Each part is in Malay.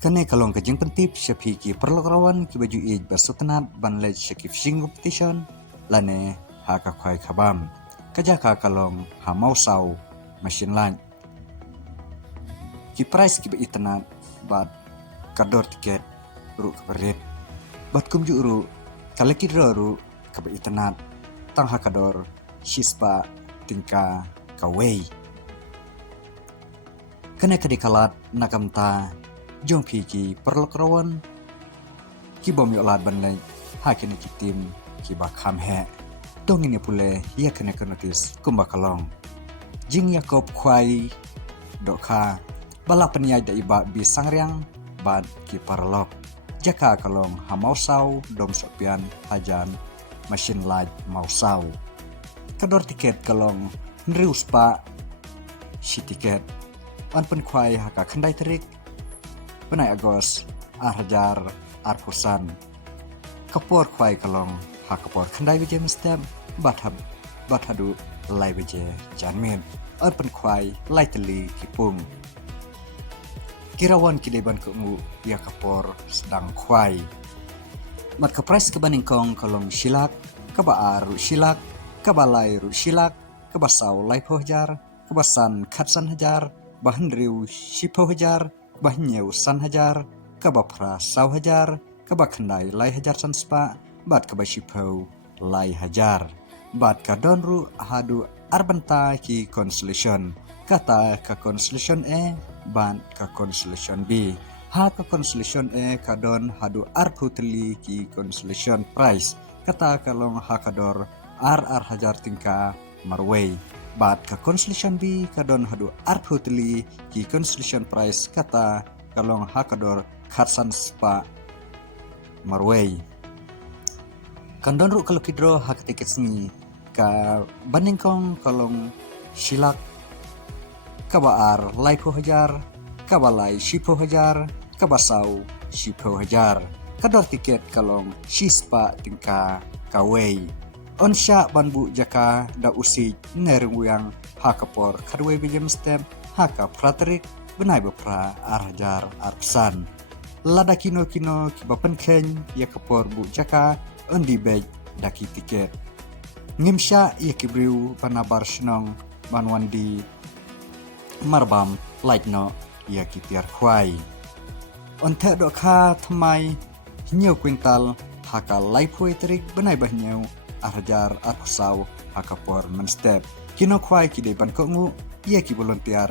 Kane kalong kajing pentip syapi ki perlokarawan ki baju ij basutanat banlej syaki fishing competition lane haka kwai kabam. Kajaka kalong ha mausau machine lan. Ki price ki itanat bat kador tiket ru kabarit. Bat kumju ru kalaki ru kaba itanat tang hakador shispa tingka kawei. Kane kadikalat nakamta jong ki perlokarawan ki bom yolad banlej hakene ki tim ki bakham he dong ini pule ia kene notis kumba kalong jing yakob kwai dokha bala penyai da iba bi sangriang bad ki parlok jaka kalong hamausau dom sopian hajan machine light mausau kador tiket kalong nrius pa si tiket an pen kwai haka khandai terik penai agos arhajar arkusan kapor kwai kalong ha kapor khandai beje mestem bathadu lai beje janmin open kwai lightly kipung kirawan kideban kemu ya kapor sedang kwai mat ka price kebaning kong kalong silak kabaar silak kabalai ru silak kabasau lai phojar kabasan khatsan hajar bahan riu sipo hajar bahnyeu san hajar kabapra saw hajar kabakhandai lai hajar san spa bat kabashipau lai hajar bat kadonru hadu arbanta ki consolation kata ka consolation ban ka consolation b ha ka consolation kadon hadu arputli ki consolation price kata kalong hakador ar hajar tingka marway bat ka consolation B kadon hadu arputli ki consolation price kata kalong hakador khatsan spa marway kandon ru kalau kidro hak tiket sni ka baningkong kalong silak kabaar laipo hajar kabalai sipo hajar kabasau sipo hajar kador tiket kalong shispa tingka kawei onsya banbu jaka da usi neruyang hakapor kadwe bijem stem haka praterik benai bepra arjar arpsan lada kino kibapen ken ya kapor bu jaka undi bej daki tiket ngimsya ya kibriu panabar shnong manwandi marbam lightno ya kitiar khwai onte dokha thamai nyeu kwintal haka laipoi terik benai bahnyeu arjar arsaw hakapor menstep kino kwai kide ban kongu ia ki volunteer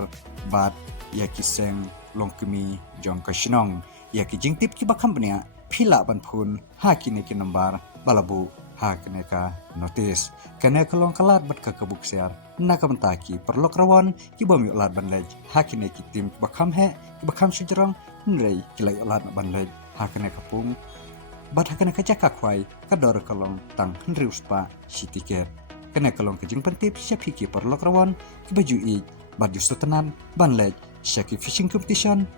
bat ia ki seng longkemi jong kashnong ia ki jingtip ki bakam bnia phila ban phun ha kine ki number balabu ha kine ka notice kane kalong kalat bat ka kabuk share nakamta ki perlokrawon ki bom yolat ban lej ha kine ki tim bakam he bakam sujrong nrei kilai yolat ban lej ha kine kapung bat hakana kajaka kwai kador kalong tang hendrius pa si tiket kena kalong kejing pentip syapi ki perlokrawon ki baju i bat justu tenan ban lej syaki fishing competition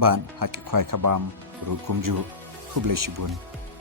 ban haki kwai kabam ru kumju hublai shibun